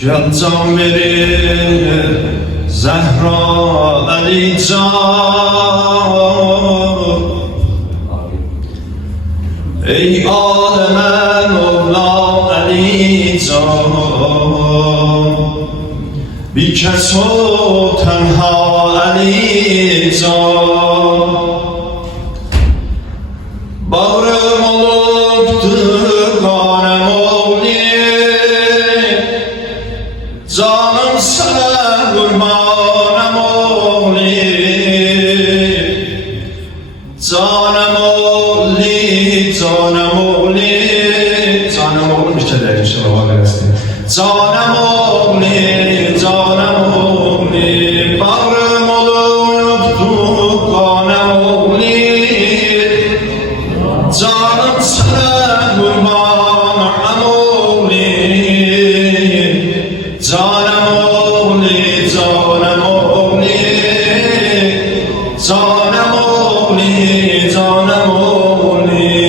Gel can verir Zehra Ali Can. Ey alemen oğlan Ali Can, bir kes o tenha Ali Can. Bağrım olupdu qanem oğli, canım sana kurbanım oğli. Canım oğli, canım oğli, canım oğlum işte de inşallah bakasın. Canım oğli, canım oğli, bağrım olupdu qanem oğli. Canım sana kurbanım oğli, canım oğli, canım oğli, canım oğli, canım oğli.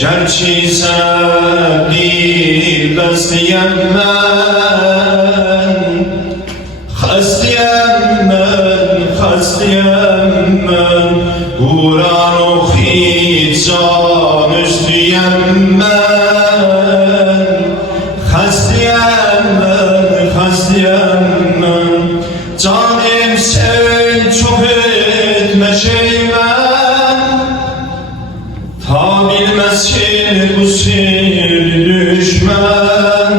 Gerçi sen dilbestiyem ben, hastiyem ben, Kur'an okuyacağım üstüyem ben, hastiyem ben. Canım sen çok etme şeymen, ta bilmesin bu sihirli düşman.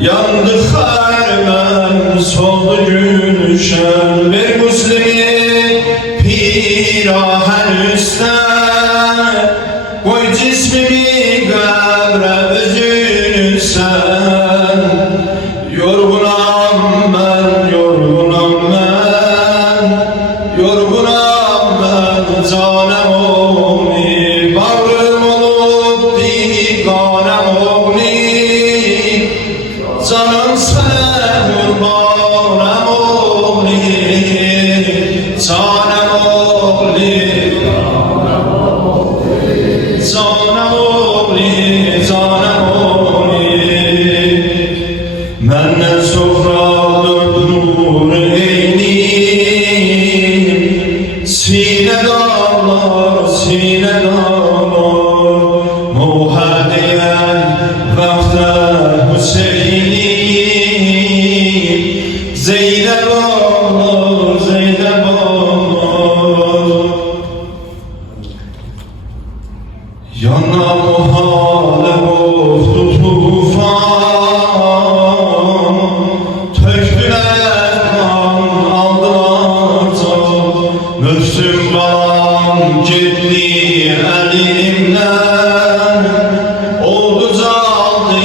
Yandı harman, soldu gülşen, ver muslimi pirahen üstten. Koy cismimi kabre özünü sen. Yorgunam ben, yorgunam ben, yorgunam ben, canım oğli. Bağrım olup diganem oğli, canım sana kurbanım oğli. Canım oğli, canım oğli, canım oğli. Menden sofralık nur eynim, sine dağlar, sine dağlar. Muhadiyen vakte Hüseyin'im, Zeynep ağlar, Zeynep ağlar. Yana muhale oldu tufan, töktüler kan, aldılar can. Müslüm balam gitti elimden, oldu caldı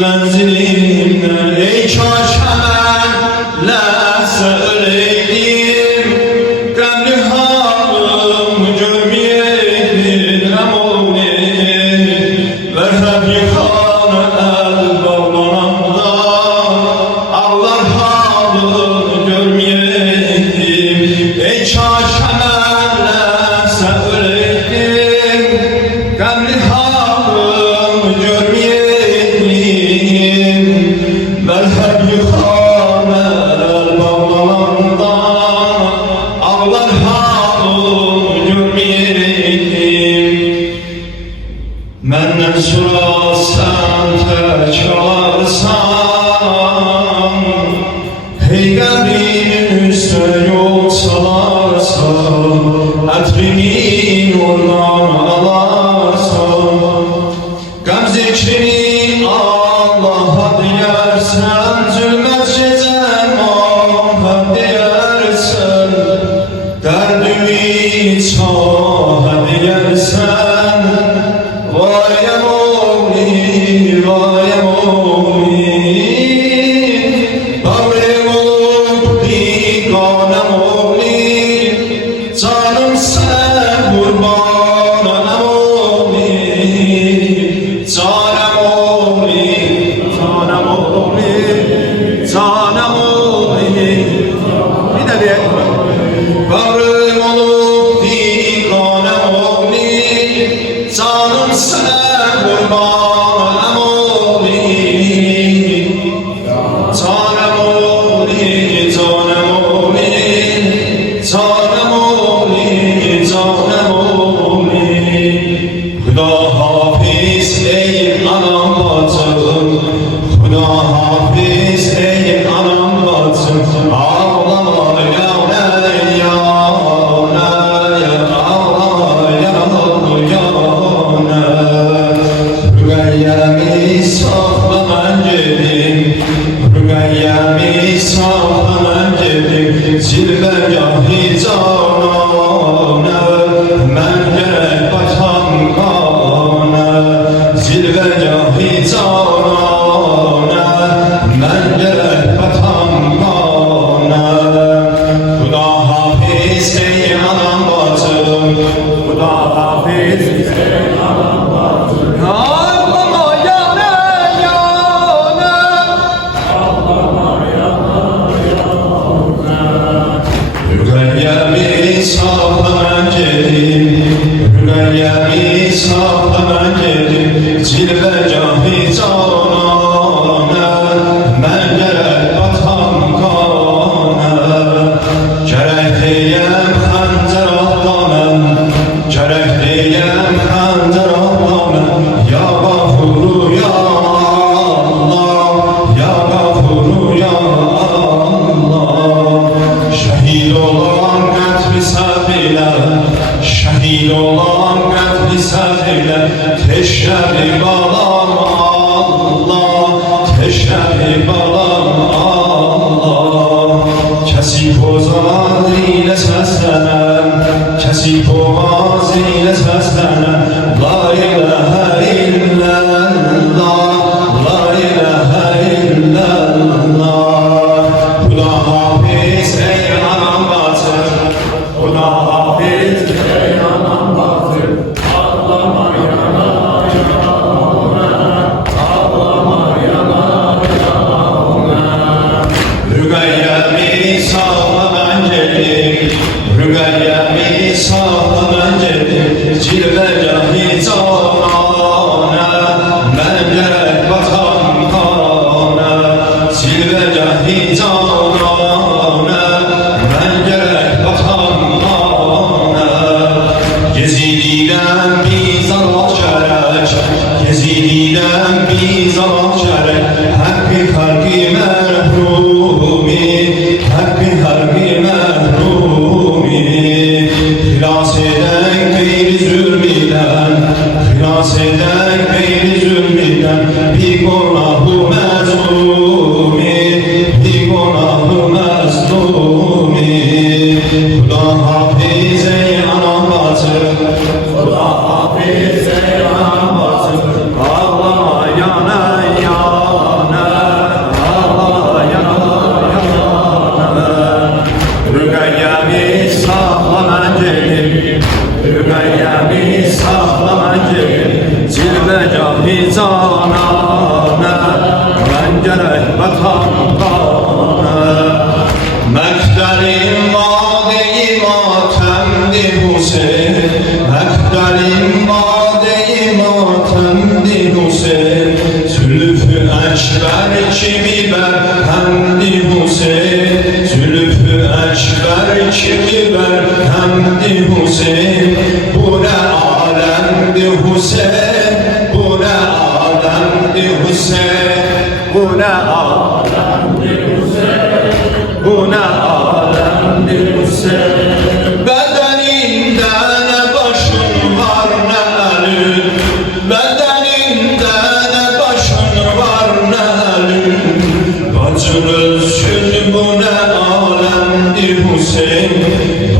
menzilimden. Ey kaş hemen lehse öleydim, gamli halım görmeyeydin emoğli. Merhab yıkanı el bağlananda, ağlar halını görmeyeydim. Ey kaş hemen lehse öleydim, gamli halını görmeyeydim. Merhab yıkanı el bağlananda, ağlar halını görmeyeydim. Menden sorasan tek alarsan, Peygamberin üstüne yol salarsan, etrini ondan alarsan. Gam zikrini Allah'a diyersen, zulmet çezen Allah'a diyersen. Derdimi çaha diyersen, vay emoğli, vay emoğli. Bağrım olup diganem oğli, canım sana kurbanım oğli. Canım oğli, canım oğli, canım oğli. Bir de bir bağrım olup diganem oğli, Huda hafiz ey anam bacım, ağlama yâne yâne, ağlama yâne yâne. Rügayyemi saklaman gedim, Rügayyemi saklaman gedim, zilbergâhi canane, men gerek batan kâne, zilbergâhi canane, men gerek batan kâne. Huda hafiz ey anam bacım, Huda hafiz ey anam bacım. Ağlama yâne yâne, ağlama yâne yâne. Rügayyemi saklaman gedim, Rügayyemi saklaman gedim, zilbergâhi canane, men gerek batan kâne. Gerek deyem xəncər atlamam, gerek deyem xəncər atlamam, ya Gafuru ya Allah, ya Gafuru ya Allah. Şehit olan qətli səhv elə, şehit olan qətli səhv elə, teşrəbi balam Allah, teşrəbi balam Allah. Kəsik boğaz ilə səslənəm, kəsik boğaz ilə səslənəm, la iləhə illallah, la iləhə illallah. Huda hafiz ey anam bacım, Huda hafiz ey anam bacım. Ağlama yana yana, ağlama yana yana. Rügayyemi saklaman gedim, Rügayyemi saklaman gedim, zilbergâhi canane, men gerek batan kâne, zilbergâhi canane, men gerek batan kâne. Gezididen biz Allah gerek, Gezididen biz Allah gerek, hakkı kalbi merhumi, hakkı kalbi merhumi. Hilas eden gayri zulmiden, hilas eden gayri zulmiden, bir günahı mezlumi, bir günahı mezlumi. Huda hafiz ey anam bacım, Huda hafiz ey anam bacım. Ağlama yana yana, ağlama yana yana. Rügayyemi saklaman gedim, Rügayyemi saklaman gedim, zilbergâhi canane, men gerek batan kâne. Mekterim vade-i matemdi Hüseyin, Mekterim vade-i matemdi Hüseyin, Zülfü ekber kimi berhemdi Hüseyin, Zülfü ekber kimi berhemdi Hüseyin. Bu ne alemdi Hüseyin, bu ne alemdi Hüseyin, bu ne alemdi Hüseyin, bu ne alemdi Hüseyin. Bedeninde ne başın var ne elin, bedeninde ne başın var ne elin. Bacın ölsün bu ne alemdi Hüseyin,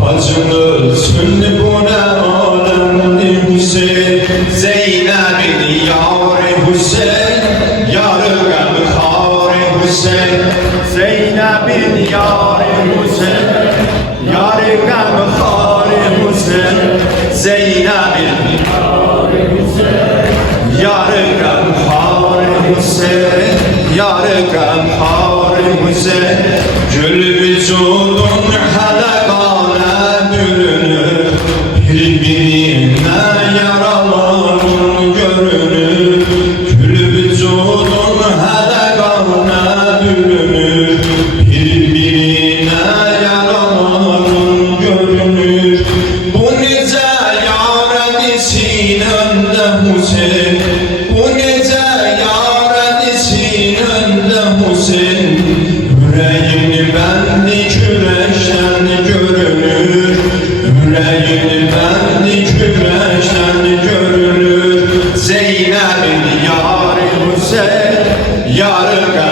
bacın ölsün bu ne alemdi Hüseyin. Zeynep'in yâri Hüseyin, yâri gâmkâri Hüseyin. Zeynep'in yâri Hüseyin, yâri gâmkâri Hüseyin. Zeynep'in yâri Hüseyin, yâri gâmkâri Hüseyin, yâri gâmkâri Hüseyin. Gül vücudun hədəqanə bürünür, birbirine yaraların görünür. Gül vücudun hədəqanə bürünür, birbirine yaraların görünür. Bu necə yarədi sinəndə Hüseyin, bu necə yarədi sinəndə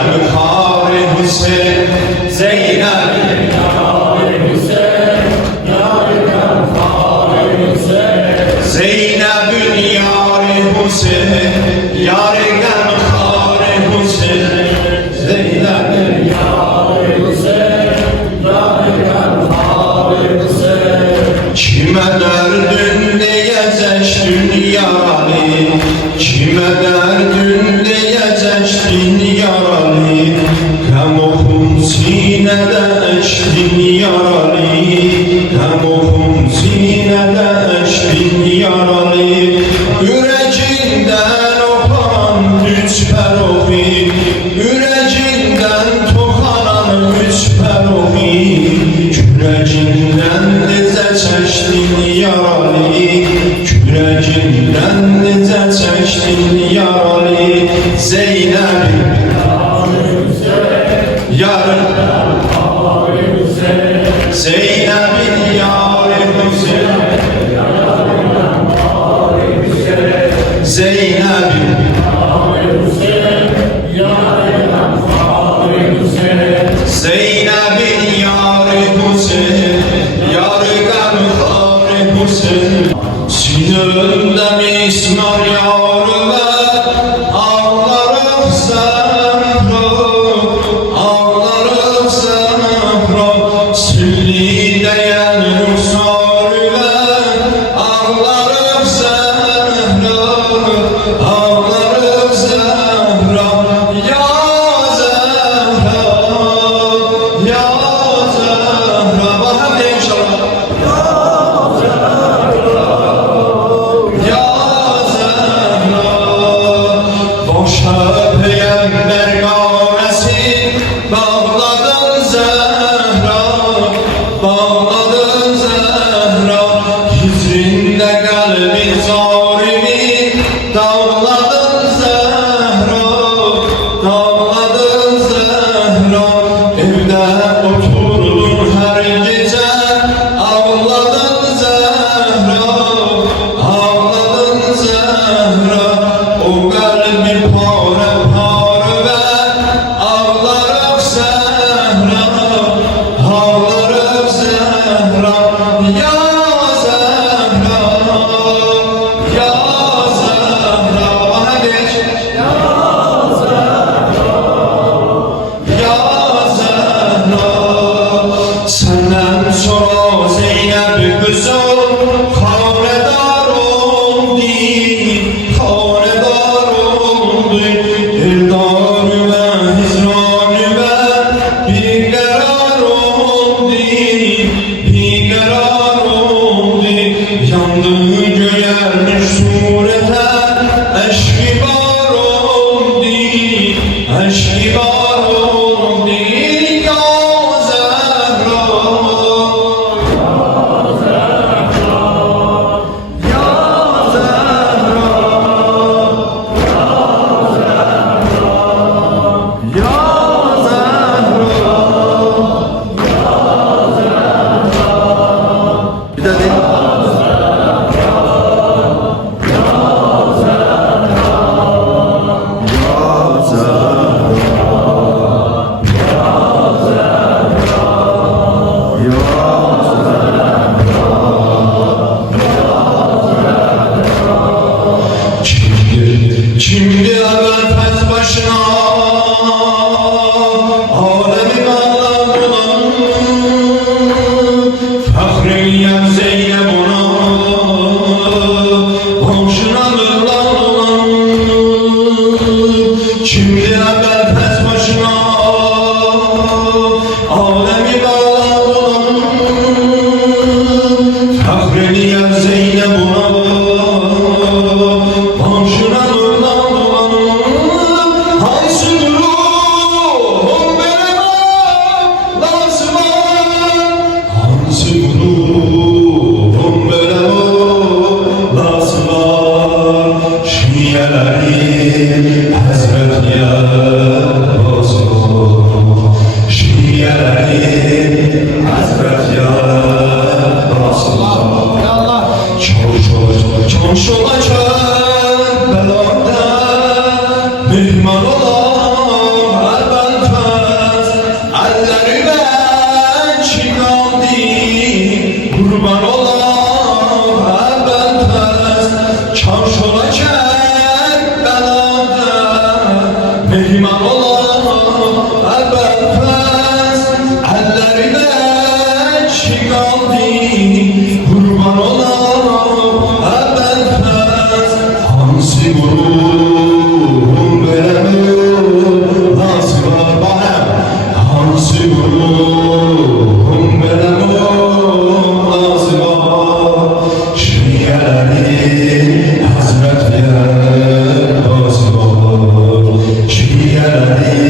gamkar Hüseyin Zeynep Zeynep'ün yâri Hüseyin yâri gamkar Hüseyin Zeynep'ün yâri Hüseyin yâri gamkar Hüseyin Kime derdin diyecek dünyalı Kime derdin diyecek dünyalı Hem okun sinede eştin yaralı Hem okun sinede eştin yaralı Ürecinden okan üç perofi Ürecinden tokanan üç perofi Kürecinden nice çeştin yaralı Kürecinden nice çeştin yaralı Zeynep yarın Zeynep'in yâri Hüseyin Zeynep'in Zeynep'in yâri Hüseyin yâri gamkar Hüseyin Sinirden ismar yâri ve ağlarım Zehra Ağlarım Zehra Sülli kurban olam əbədbəz hansı ruhum verəmir nazılar bənəm hansı ruhum verəmir nazılar şiələri Hazret ver nazılar şiələri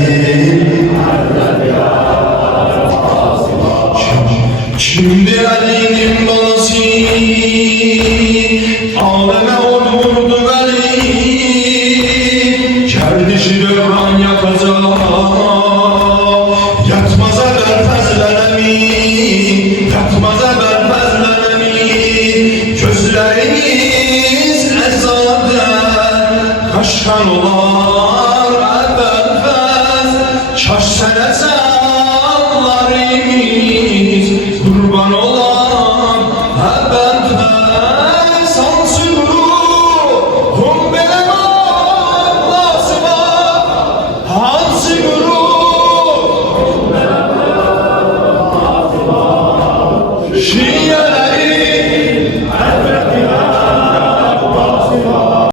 Şimdi Ali'nin balası aleme vurdu veli Kerdişi dövran yakacak Yatmaza berfezlenemi Yatmaza berfezlenemi Gözlerimiz ezade Kaşkan olar berfez Şaş senesallarimiz Kurban olan əbədbəz hansı ruhum benim Allah'ıma hansı ruhum benim Allah'ıma